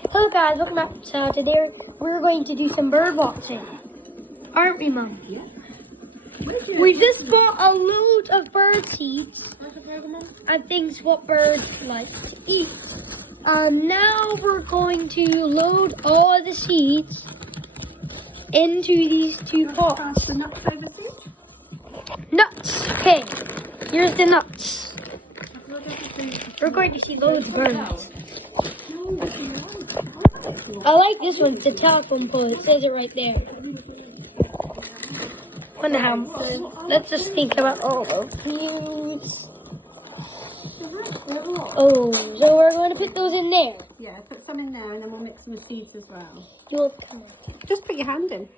Hello guys, welcome back. So today we're going to do some bird watching, aren't we, Mum? Yeah. We just bought a load of bird seeds and things what birds like to eat. Now we're going to load all of the seeds into these two pots. The nuts overseas? Nuts. Okay, here's the nuts. We're going to see loads of birds. I like this one. It's a telephone pole. It says it right there. Wonder how. Let's just think about all of these. Oh, so we're going to put those in there. Yeah, put some in there and then we'll mix some seeds as well. You'll, Just put your hand in.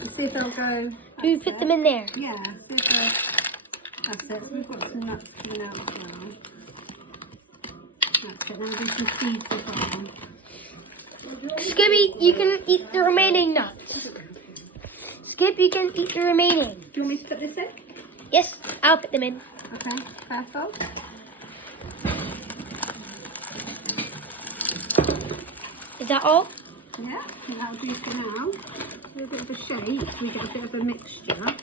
And see if they'll go. do we put them in there? Yeah, see if they'll. That's it. So we've got some nuts coming out as well. That's it. Then we'll do some seeds as well. Skippy, you can eat the remaining nuts. Skip, you can eat the remaining. Do you want me to put this in? Yes, I'll put them in. Okay, careful. Is that all? Yeah, and that'll do for now. A little bit of a shake so we get a bit of a mixture.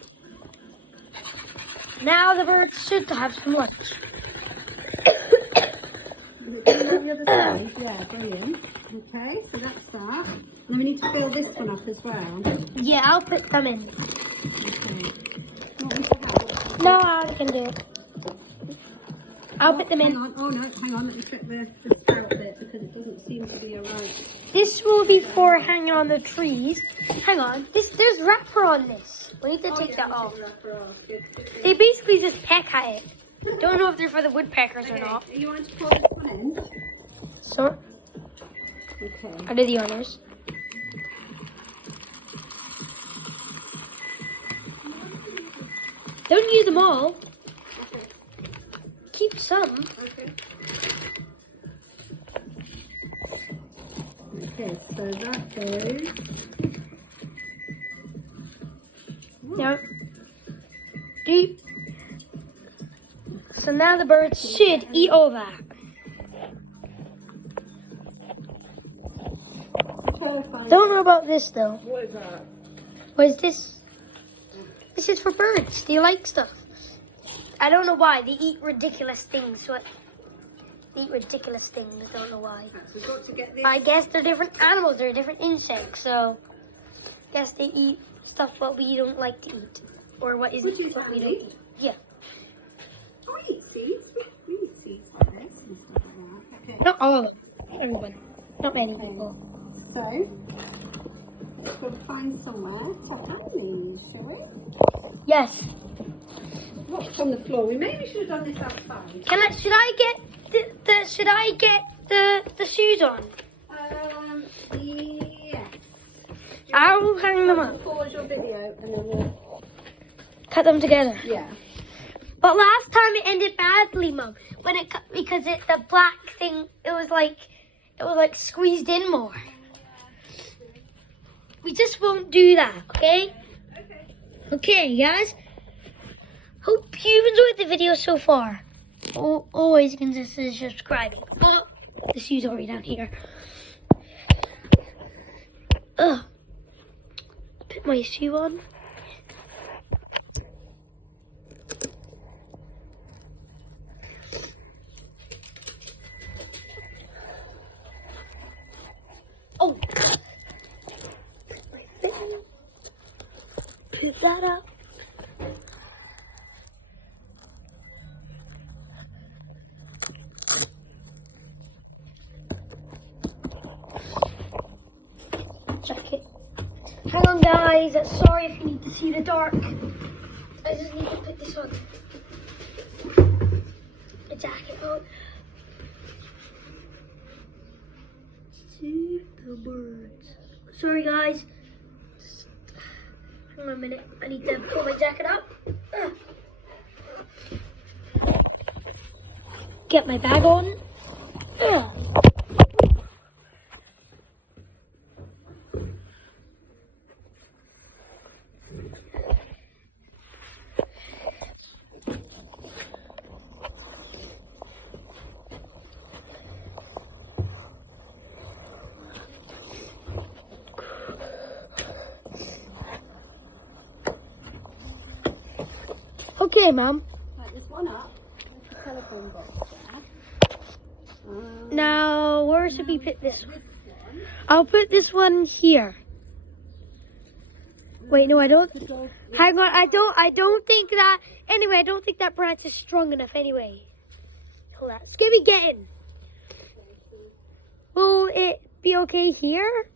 Now the birds should have some lunch. On the other side, yeah, brilliant. Okay, so that's that. And we need to fill this one up as well. Yeah, I'll put them in. Okay. You want me to help? No, I can do it. I'll put them Hang in. on. Oh no, hang on, let me check the spout bit because it doesn't seem to be alright. This will be for hanging on the trees. Hang on, there's wrapper on this. We need to take that off. They basically just peck at it. Don't know if they're for the woodpeckers or not. You want to pour this one in? So, Okay. I do the honors. Don't use them all. Keep some. Okay. Okay, so that goes. Now, deep. So now the birds should eat all that. Don't know about this though. What is that? What is this? This is for birds. They like stuff. I don't know why. They eat ridiculous things. They eat ridiculous things. I don't know why. We've got to get this. I guess they're different animals. They're different insects. So, I guess they eat stuff what we don't like to eat. Or what isn't Which is what we don't handy. eat. Yeah. Oh, we eat seeds. We eat seeds like this and stuff like that. Okay. Not all of them. Everyone. Not many people. So, we'll find somewhere to hang these, shall we? Yes. What's on the floor? We maybe should have done this outside. Should I get the shoes on? Yes. I'll hang them up. Pause your video and then we'll. Cut them together. Yeah. But last time it ended badly, Mum. When because the black thing it was like squeezed in more. We just won't do that, okay? Okay, guys. Hope you've enjoyed the video so far. Always consider subscribing. Oh, the shoe's already down here. Ugh. Put my shoe on. Oh. Put that up. Check it. Hang on, guys. Sorry if you need to see the dark. I just need to put this on. The jacket on. See the birds. Sorry, guys. Hang on a minute. I need to pull my jacket up. Get my bag on. Okay, Mum. Right, there's one up. There's the telephone box there. Now, where should we put this one? This one. I'll put this one here. Wait, no, I don't. Hang on, I don't think that. Anyway, I don't think that branch is strong enough. Anyway, hold on. Skibby, get in. Will it be okay here?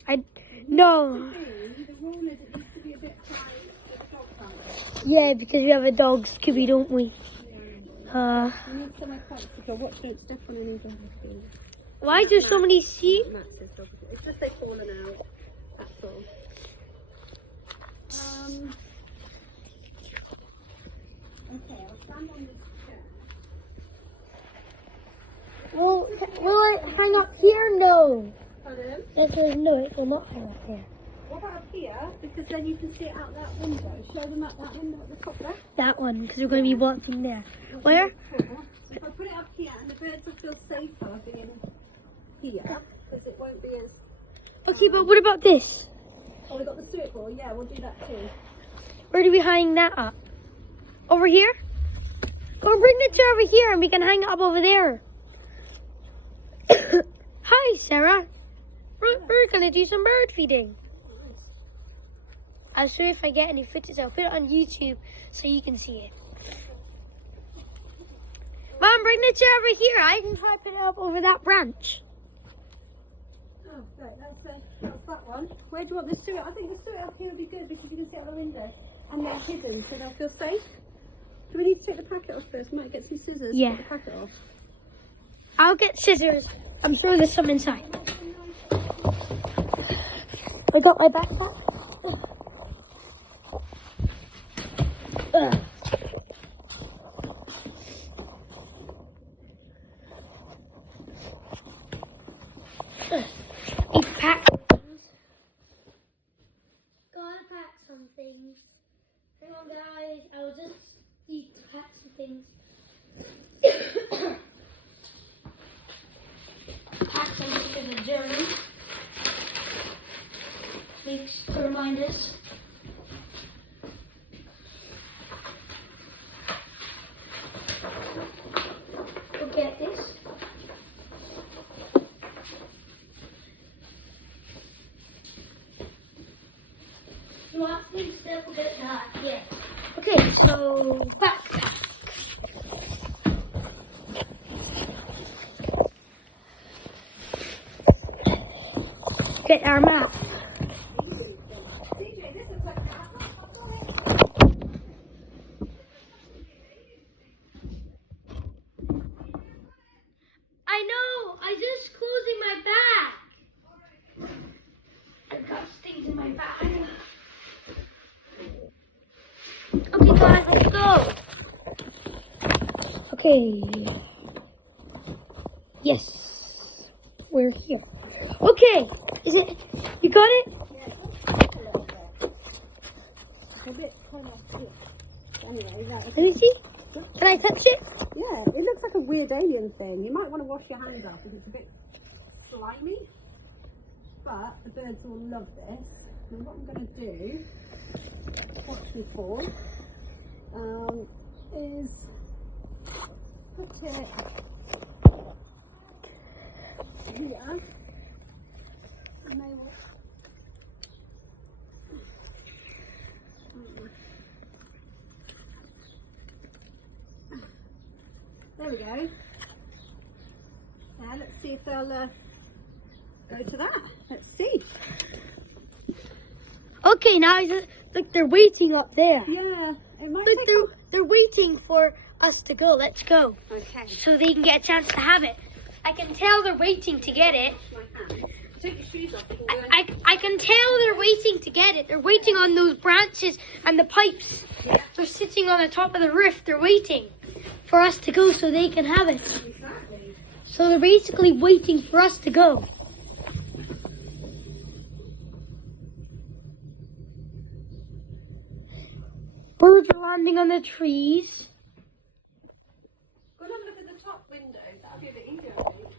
No. The rule is it needs to be a bit high for the dog park. Yeah, because we have a dog, Skibby, don't we? You need somewhere quite secure. Watch, don't step on any dog. Why is there so many seats? Max's dog. It's just they've fallen out. That's all. Okay, I'll stand on this chair. Will it hang up here? No. Pardon? No, it will not hang up here. What about up here? Because then you can see it out that window. Show them out that window at the top left. That one, because we're going to be watching there. Where? If I put it up here, and the birds will feel safer being here, because it won't be as... Okay, but what about this? Oh, we got the suet ball. Yeah, we'll do that too. Where do we hang that up? Over here? Go and bring the chair over here and we can hang it up over there. Hi, Sarah. We're going to do some bird feeding. I'll show you if I get any footage. I'll put it on YouTube so you can see it. Mom, bring the chair over here. I can try to put it up over that branch. Oh, right, that's that one. Where do you want the suet? I think the suet up here would be good because you can see out the window. And they're hidden, so they'll feel safe. Do we need to take the packet off first? Might get some scissors Yeah. to get the packet off. I'll get scissors. I'm sure there's some inside. I got my backpack. Pack things. Gotta pack some things. Hang on, guys. I will just need to pack some things. Pack something for the journey. Makes to remind us. Look at this. You want things that will get hot? Yeah. Okay, so backpack. Get our map. I know. I just closing my bag. I got things in my bag. Okay, guys, let's go. Okay. Yes, we're here. Okay, is it? You got it? A bit kind of here. Anyway, Let me see. Can I touch it? yeah, it looks like a weird alien thing. You might want to wash your hands off because it's a bit slimy. But the birds will love this. And what I'm going to do, watch me fall, is put it here. And they will... There we go. Now let's see if they'll go to that. Let's see. Okay, now look, they're waiting up there. Yeah, it might Look, take they're waiting for us to go. Let's go. Okay. So they can get a chance to have it. I can tell they're waiting to get it. My hand. Take your shoes off. I can tell they're waiting to get it. They're waiting on those branches and the pipes. Yeah. They're sitting on the top of the roof. They're waiting for us to go so they can have it. Exactly. So they're basically waiting for us to go. Birds are landing on the trees. Go and have a look at the top window. That'll be a bit easier, I think.